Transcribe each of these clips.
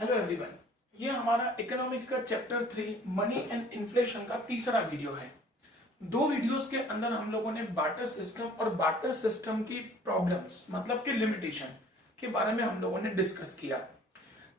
Hello everyone, ये हमारा economics का चैप्टर 3 मनी एंड इन्फ्लेशन का तीसरा वीडियो है। दो वीडियोस के अंदर हम लोगों ने बार्टर सिस्टम और बार्टर सिस्टम की प्रॉब्लम्स मतलब के लिमिटेशंस के बारे में हम लोगों ने डिस्कस किया।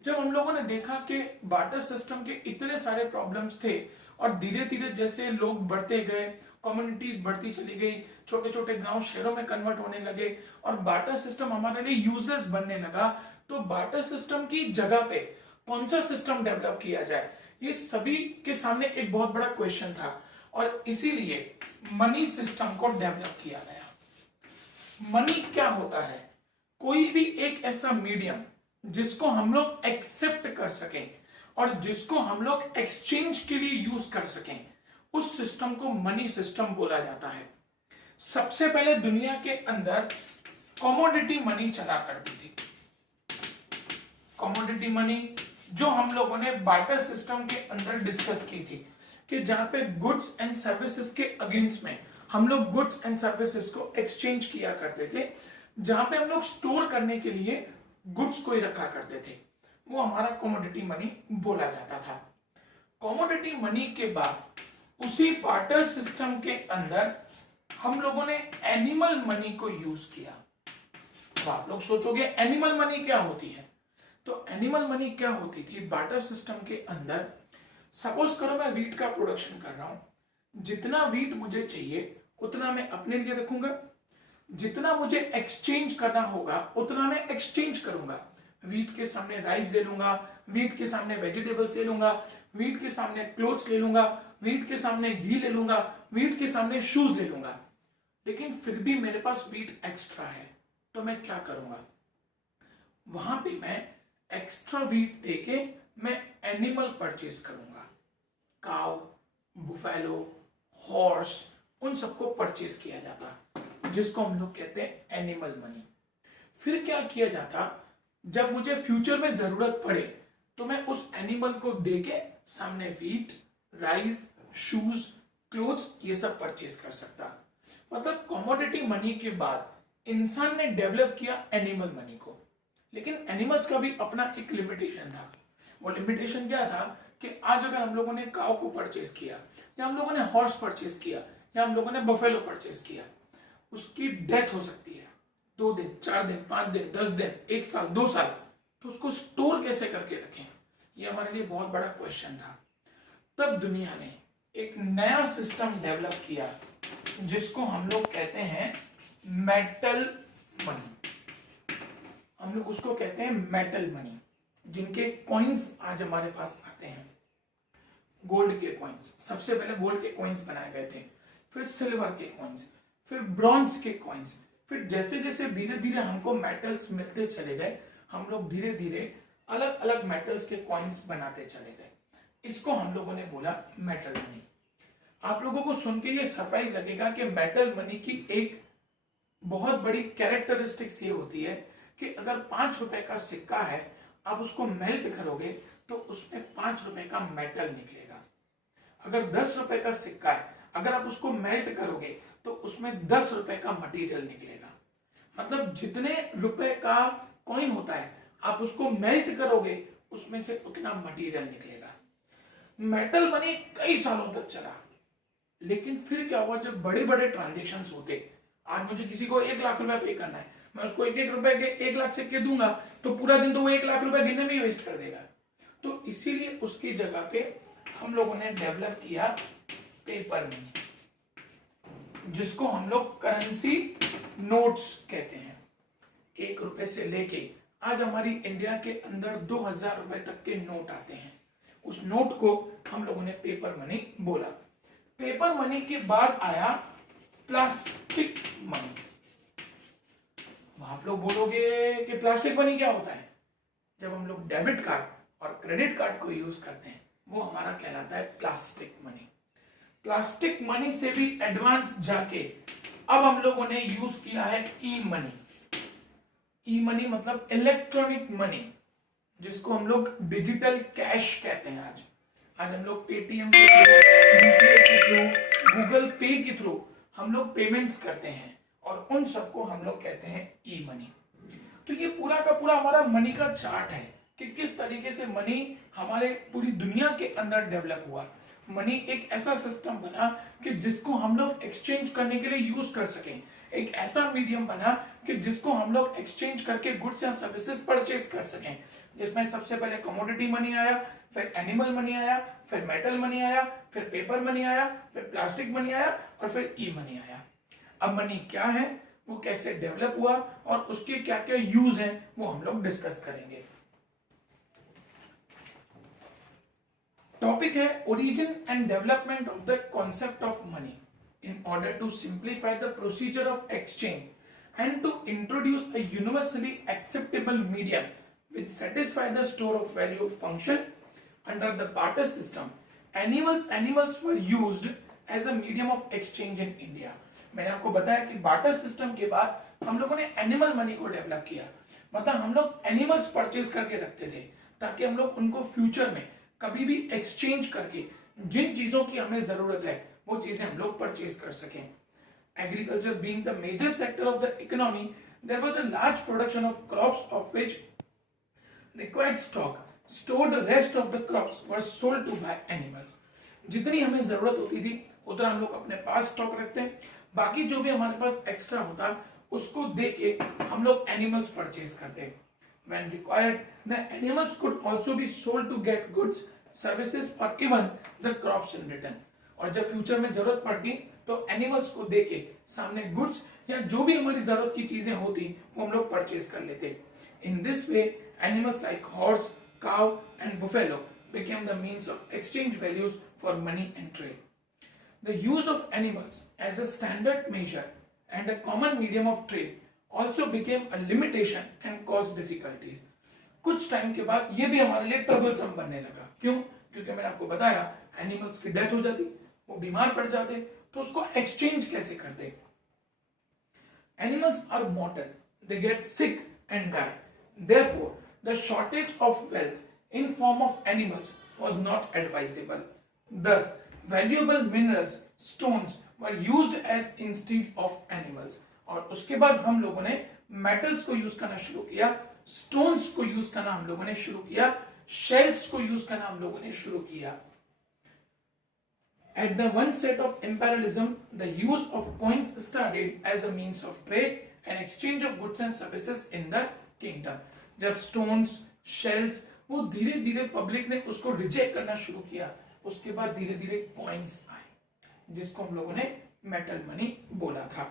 जब हम लोगों ने देखा कि बार्टर सिस्टम के इतने सारे प्रॉब्लम्स थे और धीरे धीरे जैसे लोग बढ़ते गए, कम्युनिटीज बढ़ती चली गई, छोटे छोटे गांव शहरों में कन्वर्ट होने लगे और बार्टर सिस्टम हमारे लिए यूजर्स बनने लगा, तो बार्टर सिस्टम की जगह पे कौन सा सिस्टम डेवलप किया जाए, ये सभी के सामने एक बहुत बड़ा क्वेश्चन था और इसीलिए मनी सिस्टम को डेवलप किया गया। मनी क्या होता है? कोई भी एक ऐसा मीडियम जिसको हम लोग एक्सेप्ट कर सकें और जिसको हम लोग एक्सचेंज के लिए यूज कर सकें, उस सिस्टम को मनी सिस्टम बोला जाता है। सबसे पहले दुनिया के अंदर कमोडिटी मनी चला करती थी। कमोडिटी मनी जो हम लोगों ने बार्टर सिस्टम के अंदर डिस्कस की थी कि जहां पे गुड्स एंड सर्विसेज के अगेंस्ट में हम लोग गुड्स एंड सर्विसेज को एक्सचेंज किया करते थे, जहां पे हम लोग स्टोर करने के लिए गुड्स को ही रखा करते थे, वो हमारा कमोडिटी मनी बोला जाता था। कमोडिटी मनी के बाद उसी बार्टर सिस्टम के अंदर हम लोगों ने एनिमल मनी को यूज किया। तो आप लोग सोचोगे एनिमल मनी क्या होती है? तो एनिमल मनी क्या होती थी बार्टर सिस्टम के अंदर? सपोज करो मैं वीट का प्रोडक्शन कर रहा हूं, जितना वीट मुझे चाहिए उतना मैं अपने लिए रखूंगा, जितना मुझे एक्सचेंज करना होगा उतना मैं एक्सचेंज करूंगा। वीट के सामने राइस ले लूंगा, वीट के सामने वेजिटेबल्स ले लूंगा, वीट के सामने क्लोथ्स ले लूंगा, वीट के सामने घी ले लूंगा, वीट के सामने शूज ले लूंगा। लेकिन फिर भी मेरे पास वीट एक्स्ट्रा है, तो मैं क्या करूंगा? वहां पे मैं एक्स्ट्रा वीट देके मैं एनिमल परचेज करूंगा। काउ, बुफेलो, हॉर्स, उन सबको परचेज किया जाता, जिसको हम लोग कहते हैं एनिमल मनी। फिर क्या किया जाता? जब मुझे फ्यूचर में जरूरत पड़े तो मैं उस एनिमल को देके सामने वीट, राइस, शूज, क्लोथ्स ये सब परचेज कर सकता। मतलब कमोडिटी मनी के बाद इंसान ने डेवलप किया एनिमल मनी को, लेकिन एनिमल्स का भी अपना एक लिमिटेशन था। वो लिमिटेशन क्या था कि आज अगर हम लोगों ने काऊ को परचेज किया, या हम लोगों ने हॉर्स परचेज किया, या हम लोगों ने बफेलो परचेज किया, उसकी डेथ हो सकती है 2 दिन, 4 दिन, 5 दिन, 10 दिन, 1 साल, 2 साल, तो उसको स्टोर कैसे करके रखें? ये हमारे लिए बहुत बड़ा क्वेश्चन था। तब दुनिया ने एक नया सिस्टम डेवलप किया जिसको हम लोग कहते हैं मेटल मनी। हम लोग उसको कहते हैं मेटल मनी, जिनके कॉइन्स आज हमारे पास आते हैं। गोल्ड के कॉइन्स, सबसे पहले गोल्ड के कॉइन्स बनाए गए थे, फिर सिल्वर के कॉइन्स, फिर ब्रॉन्ज के कॉइन्स, फिर जैसे जैसे धीरे धीरे हमको मेटल्स मिलते चले गए, हम लोग धीरे धीरे अलग अलग मेटल्स के कॉइन्स बनाते चले गए। इसको हम लोगों ने बोला मेटल मनी। आप लोगों को सुन के ये सरप्राइज लगेगा कि मेटल मनी की एक बहुत बड़ी कैरेक्टरिस्टिक्स ये होती है कि अगर 5 रुपए का सिक्का है, आप उसको मेल्ट करोगे तो उसमें 5 रुपए का मेटल निकलेगा। अगर 10 रुपए का सिक्का है, अगर आप उसको मेल्ट करोगे तो उसमें 10 रुपए का मटेरियल निकलेगा। मतलब जितने रुपए का कॉइन होता है, आप उसको मेल्ट करोगे उसमें से उतना मटेरियल निकलेगा। मेटल मनी कई सालों तक चला, लेकिन फिर क्या हुआ? जब बड़े बड़े ट्रांजेक्शन्स होते, आज मुझे किसी को 1 लाख रुपए पे करना है, मैं उसको 1-1 रुपए के 1 लाख सिक्के दूंगा तो पूरा दिन तो वो 1 लाख रुपए गिनने में ही वेस्ट कर देगा। तो इसीलिए उसकी जगह पे हम लोगों ने डेवलप किया पेपर मनी, जिसको हम लोग करेंसी नोट्स कहते हैं। 1 रुपए से लेके आज हमारी इंडिया के अंदर 2000 रुपए तक के नोट आते हैं। उस नोट को हम लोगों ने पेपर मनी बोला। पेपर मनी के बाद आया प्लास्टिक मनी। आप लोग बोलोगे कि प्लास्टिक मनी क्या होता है? जब हम लोग डेबिट कार्ड और क्रेडिट कार्ड को यूज करते हैं, वो हमारा कहलाता है प्लास्टिक मनी। प्लास्टिक मनी से भी एडवांस जाके अब हम लोगों ने यूज किया है ई मनी। ई मनी मतलब इलेक्ट्रॉनिक मनी, जिसको हम लोग डिजिटल कैश कहते हैं। आज हम लोग पेटीएम के थ्रू, यूपीआई के थ्रू, गूगल पे के थ्रू हम लोग पेमेंट्स करते हैं और उन सबको हम लोग कहते हैं ई मनी। तो ये पूरा का पूरा हमारा मनी का चार्ट है कि किस तरीके से मनी हमारे पूरी दुनिया के अंदर डेवलप हुआ। मनी एक ऐसा सिस्टम बना कि जिसको हम लोग एक्सचेंज करने के लिए यूज कर सकें, एक ऐसा मीडियम बना कि जिसको हम लोग एक्सचेंज करके गुड्स या सर्विसेज परचेज कर सकें, जिसमें सबसे पहले कमोडिटी मनी आया, फिर एनिमल मनी आया, फिर मेटल मनी आया, फिर पेपर मनी आया, फिर प्लास्टिक मनी आया और फिर ई मनी आया। अब मनी क्या है, वो कैसे डेवलप हुआ और उसके क्या क्या यूज हैं, वो हम लोग डिस्कस करेंगे। टॉपिक है origin and development of the concept of money in order to simplify the procedure of exchange and to introduce a universally acceptable medium which satisfy the store of value function under the barter system. Animals were used as a medium of exchange in India. मैंने आपको बताया कि barter system के बाद हम लोगों ने animal money को डेवलप किया, मतलब हम लोग एनिमल्स परचेज करके रखते थे ताकि हम लोग उनको फ्यूचर में कभी भी एक्सचेंज करके जिन चीजों की हमें जरूरत है वो चीजें हम लोग परचेज कर सकें। Agriculture being the major sector of the economy, there was a large production of crops of which required stock. Stored the rest of the crops were sold to by animals. जितनी हमें जरूरत होती थी उतना हम लोग अपने पास स्टॉक रखते हैं, बाकी जो भी हमारे पास एक्स्ट्रा होता उसको दे के हम लोग एनिमल्स परचेज करते हैं। When required, the animals could also be sold to get goods, services or even the crops in return. और जब फ्यूचर में जरूरत पड़ती तो एनिमल्स को देके सामने गुड्स या जो भी हमारी जरूरत की चीजें होती वो हम लोग परचेज कर लेते। In this way animals like horse, cow and buffalo became the means of exchange values for money and trade. The use of animals as a standard measure and a common medium of trade also became a limitation and caused difficulties. कुछ time के बाद ये भी हमारे लिए troublesome बनने लगा। क्यों? क्योंकि मैंने आपको बताया एनिमल्स की डेथ हो जाती, वो बीमार पड़ जाते, तो उसको एक्सचेंज कैसे करते। Animals are mortal, they get sick and die, therefore the shortage of wealth in form of animals was not advisable. Thus, valuable minerals, stones were used as instead of animals. और उसके बाद हम लोगों ने metals को use करना शुरू किया, स्टोन्स को यूज करना हम लोगों ने शुरू किया, शेल्स को यूज करना हम लोगों ने शुरू किया। At the one set of imperialism, the use of coins started as a means of trade and exchange of goods and services in the kingdom. जब stones, shells वो धीरे धीरे पब्लिक ने उसको रिजेक्ट करना शुरू किया, उसके बाद धीरे धीरे कॉइन्स आए जिसको हम लोगों ने मेटल मनी बोला था।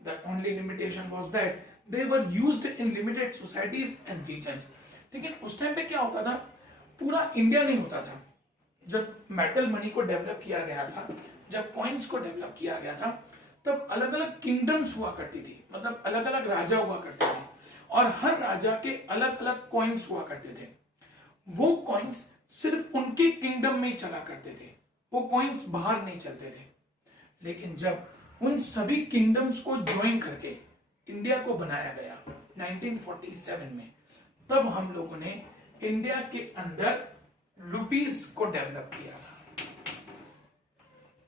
The only limitation was that they were used in limited societies and regions. लेकिन उस टाइम पे क्या होता था, पूरा इंडिया नहीं होता था। जब मेटल मनी को डेवलप किया गया था, जब कॉइन्स को डेवलप किया गया था, तब अलग अलग किंगडम्स हुआ करती थी, मतलब अलग अलग राजा हुआ करते थे और हर राजा के अलग अलग कॉइन्स हुआ करते थे। वो कॉइन्स सिर्फ उनके किंगडम में चला करते थे, वो कॉइन्स बाहर नहीं चलते थे। लेकिन जब उन सभी किंगडम्स को ज्वाइन करके इंडिया को बनाया गया 1947 में, तब हम लोगों ने इंडिया के अंदर रुपीस को डेवलप किया था।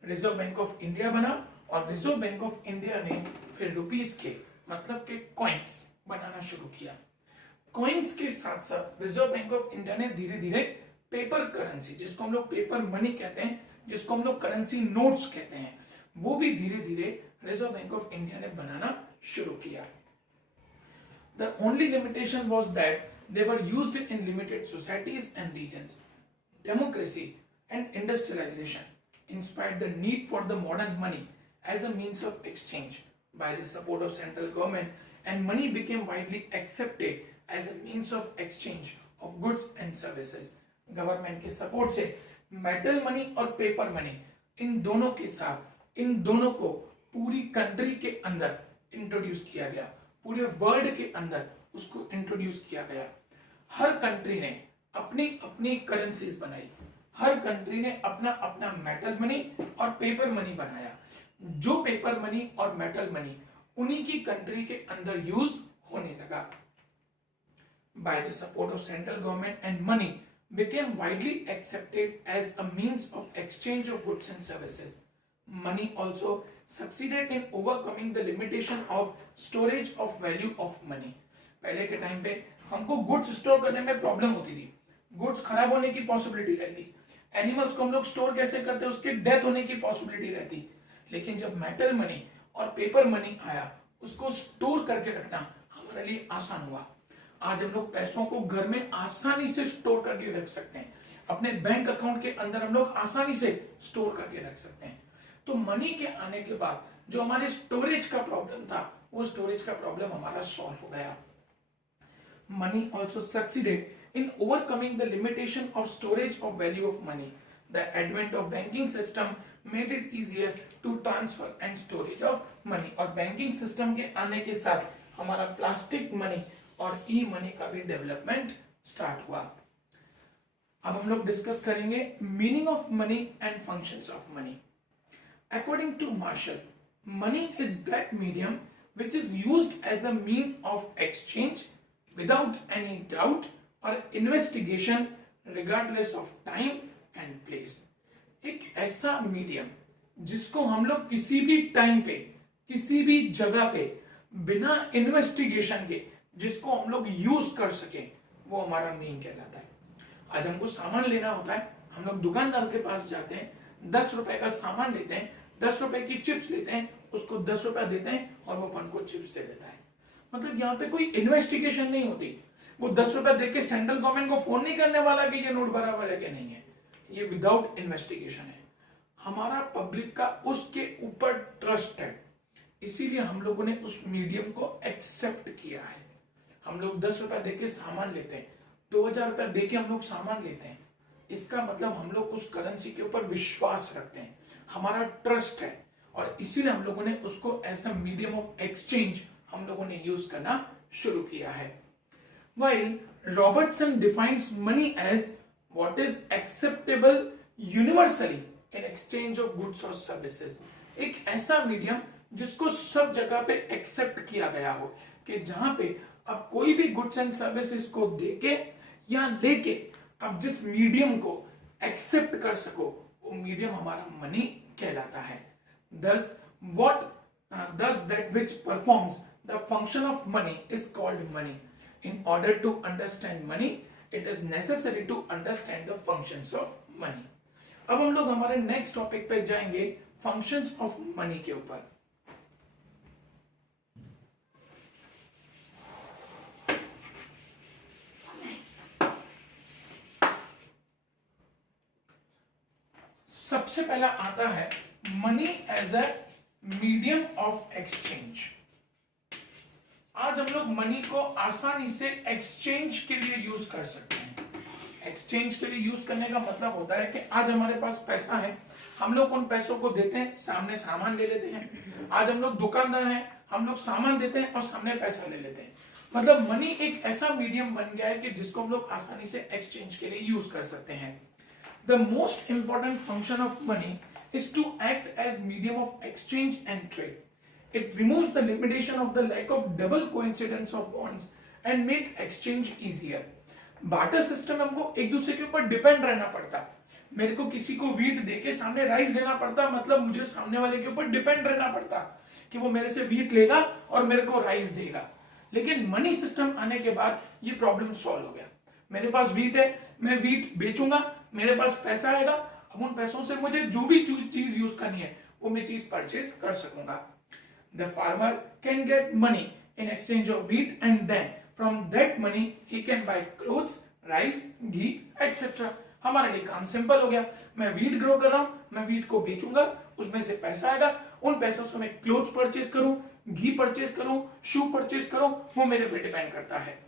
रिजर्व बैंक ऑफ इंडिया बना और रिजर्व बैंक ऑफ इंडिया ने फिर रुपीस के मतलब के कॉइन्स बनाना शुरू किया। कॉइन्स के साथ साथ रिजर्व बैंक ऑफ इंडिया ने धीरे धीरे पेपर करेंसी, जिसको हम लोग पेपर मनी कहते हैं, जिसको हम लोग करेंसी नोट्स कहते हैं, वो भी धीरे धीरे रिजर्व बैंक ऑफ इंडिया ने बनाना शुरू किया। The only limitation was that they were used in limited societies and regions. Democracy and industrialization inspired the need for the modern money as a means of exchange. By the support of central government, and money became widely accepted as a means of exchange of goods and services. Government के support से metal money और paper money, इन दोनों के साथ इन दोनों को पूरी country के अंदर इंट्रोड्यूस किया गया, पूरे वर्ल्ड के अंदर उसको इंट्रोड्यूस किया गया। हर कंट्री ने अपनी अपनी करेंसीज बनाई, हर कंट्री ने अपना अपना मेटल मनी और पेपर मनी बनाया। जो पेपर मनी और मेटल मनी उन्हीं की कंट्री के अंदर यूज होने लगा। By the support of central government, and money became widely accepted as a means of exchange of goods and services. Money also succeeded in overcoming the limitation of storage of value of money. पहले के time पे हमको goods store करने में problem होती थी, goods खराब होने की पॉसिबिलिटी रहती, एनिमल्स को हम लोग स्टोर कैसे करते, उसके डेथ होने की पॉसिबिलिटी रहती। लेकिन जब मेटल मनी और पेपर मनी आया, उसको स्टोर करके रखना हमारे लिए आसान हुआ। आज हम लोग पैसों को घर में आसानी से स्टोर करके रख सकते हैं, अपने बैंक अकाउंट के अंदर हम लोग आसानी से स्टोर करके रख सकते हैं। तो मनी के आने के बाद जो हमारे स्टोरेज का प्रॉब्लम था, वो स्टोरेज का प्रॉब्लम हमारा सॉल्व हो गया। Money also succeeded in overcoming the limitation of storage of value of money. The advent of banking system made it easier to transfer and storage of money. और banking system के आने के साथ हमारा plastic money और ई money का भी development start हुआ। अब हम लोग डिस्कस करेंगे meaning of money and functions of money. According to Marshall, money is that medium which is used as a mean of exchange without any doubt or investigation regardless of time and place। एक ऐसा medium जिसको हम लोग किसी भी time पे, किसी भी जगह पे बिना इन्वेस्टिगेशन के जिसको हम लोग यूज कर सके, वो हमारा मीन कहलाता है। आज हमको सामान लेना होता है, हम लोग दुकानदार के पास जाते हैं, 10 रुपए का सामान लेते हैं, 10 रुपए की चिप्स लेते हैं, उसको 10 रुपया देते हैं और वो अपन को चिप्स दे देता है। मतलब यहाँ पे कोई इन्वेस्टिगेशन नहीं होती। वो 10 रुपया देके सेंट्रल गवर्नमेंट को फोन नहीं करने वाला कि ये नोट बराबर है कि नहीं है। ये विदाउट इन्वेस्टिगेशन है। हमारा पब्लिक का उसके ऊपर ट्रस्ट है, इसीलिए हम लोगों ने उस मीडियम को एक्सेप्ट किया है। हम लोग 10 रुपया देके सामान लेते हैं, 2000 रुपया देके हम लोग सामान लेते हैं। इसका मतलब हम लोग उस करेंसी के ऊपर विश्वास रखते हैं, हमारा ट्रस्ट है, और इसीलिए हम लोगों ने उसको as a medium of exchange हम लोगों ने यूज करना शुरू किया है। While Robertson defines money as what is acceptable universally in exchange of goods or services, एक ऐसा मीडियम जिसको सब जगह पे एक्सेप्ट किया गया हो, कि जहां पे आप कोई भी गुड्स एंड सर्विसेज को देके या लेके आप जिस मीडियम को एक्सेप्ट कर सको, वो मीडियम हमारा मनी कहलाता है। Thus that which performs the function of money is called money. In order to understand money, it is necessary to understand the functions of money. अब हम लोग हमारे नेक्स्ट टॉपिक पे जाएंगे, फंक्शंस ऑफ मनी के ऊपर। सबसे पहला आता है money as a medium of exchange. आज हम लोग मनी को आसानी से एक्सचेंज के लिए यूज कर सकते हैं। एक्सचेंज के लिए यूज करने का मतलब होता है कि आज हमारे पास पैसा है, हम लोग उन पैसों को देते हैं, सामने सामान ले लेते हैं। आज हम लोग दुकानदार हैं, हम लोग सामान देते हैं और सामने पैसा ले लेते हैं। मतलब मनी एक ऐसा मीडियम बन गया है कि जिसको हम लोग आसानी से एक्सचेंज के लिए यूज कर सकते हैं। The most important function of money is to act as medium of exchange and trade. It removes the limitation of the lack of double coincidence of bonds and make exchange easier. Barter system हमको एक दूसरे के ऊपर depend रहना पड़ता। मेरे को किसी को वीट देके सामने राइस देना पड़ता, मतलब मुझे सामने वाले के ऊपर डिपेंड रहना पड़ता कि वो मेरे से वीट लेगा और मेरे को राइस देगा। लेकिन मनी सिस्टम आने के बाद ये प्रॉब्लम सॉल्व हो गया। मेरे पास वीट है, मैं वीट बेचूंगा, मेरे पास पैसा आएगा, अब उन पैसों से मुझे जो भी चीज यूज करनी है वो मैं चीज परचेज कर सकूंगा। The farmer can get money in exchange of wheat and then from that money he can buy clothes, rice, ghee etcetera. हमारे लिए काम सिंपल हो गया। मैं व्हीट ग्रो कर रहा हूं, मैं व्हीट को बेचूंगा, उसमें से पैसा आएगा, उन पैसों से मैं क्लोथ्स परचेज करूं, घी परचेज करूं, शू परचेज करूं, वो मेरे पे डिपेंड करता है।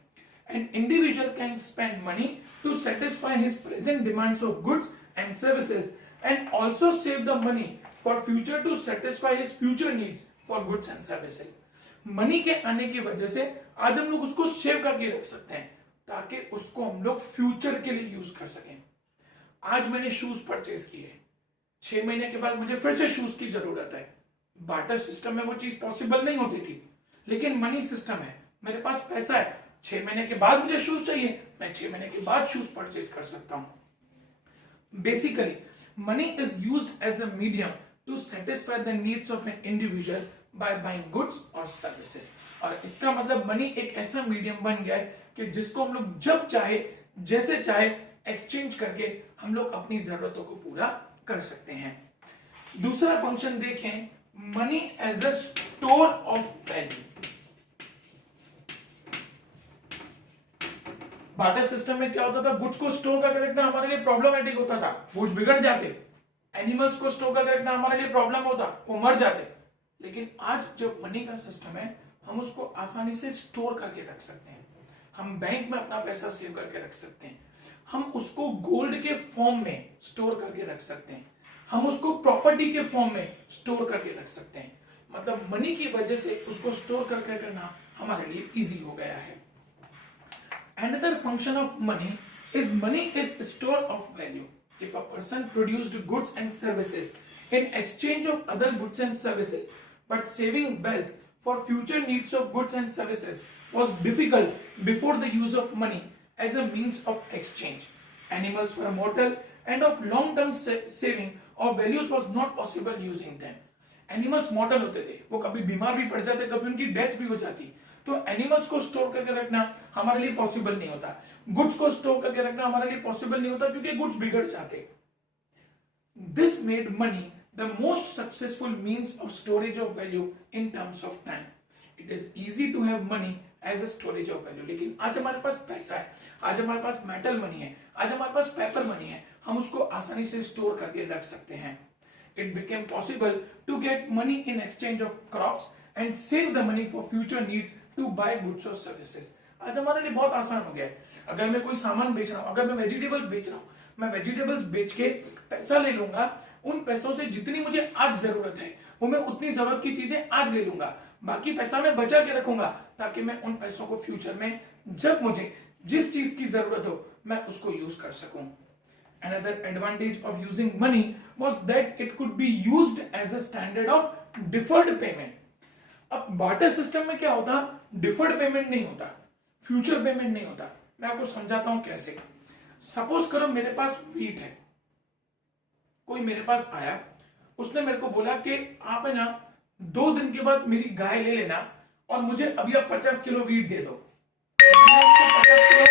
An individual can spend money to satisfy his present demands of goods and services and also save the money for future to satisfy his future needs for goods and services. Money के आने की वजह से आज हम लोग उसको save करके रख सकते हैं ताकि उसको हम लोग फ्यूचर के लिए यूज कर सकें। आज मैंने शूज परचेज किए, 6 महीने के बाद मुझे फिर से शूज की जरूरत है। बार्टर सिस्टम में वो चीज पॉसिबल नहीं होती थी, लेकिन मनी सिस्टम है, मेरे पास पैसा है, 6 महीने के बाद मुझे शूज चाहिए, मैं 6 महीने के बाद शूज परचेज कर सकता हूं। Basically money is used as a medium to satisfy the needs of an individual by buying goods और सर्विसेज। और इसका मतलब मनी एक ऐसा मीडियम बन गया है कि जिसको हम लोग जब चाहे जैसे चाहे एक्सचेंज करके हम लोग अपनी जरूरतों को पूरा कर सकते हैं। दूसरा फंक्शन देखें, money as a store of value. Barter system में क्या होता था, गुड्स को स्टोर करके रखना हमारे लिए प्रॉब्लमेटिक होता था, गुड्स बिगड़ जाते। एनिमल्स को स्टोर करके रखना हमारे लिए प्रॉब्लम होता, वो मर जाते। लेकिन आज जब मनी का सिस्टम है, हम उसको आसानी से स्टोर करके रख सकते हैं। हम बैंक में अपना पैसा सेव करके रख सकते हैं, हम उसको गोल्ड के फॉर्म में स्टोर करके रख सकते हैं, हम उसको प्रॉपर्टी के फॉर्म में स्टोर करके रख सकते हैं। मतलब मनी की वजह से उसको स्टोर करके रखना हमारे लिए इजी हो गया है। Another function of money is store of value. If a person produced goods and services in exchange of other goods and services, but saving wealth for future needs of goods and services was difficult before the use of money as a means of exchange. Animals were mortal and of long-term saving of values was not possible using them. Animals mortal होते थे, वो कभी बीमार भी पड़ जाते, कभी उनकी डेथ भी हो जाती। तो एनिमल्स को स्टोर करके रखना हमारे लिए पॉसिबल नहीं होता, गुड्स को स्टोर करके रखना हमारे लिए पॉसिबल नहीं होता, क्योंकि गुड्स बिगड़ जाते। This made money the most successful means of storage of value in terms of time. It is easy to have money as a storage of value. लेकिन आज हमारे पास पैसा है, आज हमारे पास मेटल मनी है, आज हमारे पास पेपर मनी है, हम उसको आसानी से स्टोर करके रख सकते हैं। It became possible to get money in exchange of crops and save the money for future needs to buy goods or services. आज हमारे लिए बहुत आसान हो गया है। अगर मैं कोई सामान बेच रहा हूँ, अगर मैं वेजिटेबल्स बेच रहा हूँ, मैं वेजिटेबल्स बेच के पैसा ले लूंगा। उन पैसों से जितनी मुझे आज जरूरत है, वो मैं उतनी जरूरत की चीजें आज ले लूंगा, बाकी पैसा मैं बचा के रखूंगा, ताकि मैं उन पैसों को फ्यूचर में जब मुझे जिस चीज की जरूरत हो मैं उसको यूज कर सकूं। Another advantage of using money was that it could be used as a standard of deferred payment. अब बार्टर सिस्टम में क्या होता, डिफर्ड पेमेंट नहीं होता, फ्यूचर पेमेंट नहीं होता। मैं आपको समझाता हूं कैसे। सपोज करो मेरे पास वीट है, कोई मेरे पास आया, उसने मेरे को बोला कि आप है ना 2 दिन के बाद मेरी गाय ले लेना और मुझे अभी आप 50 किलो वीट दे दो। मैंने उसको 50 किलो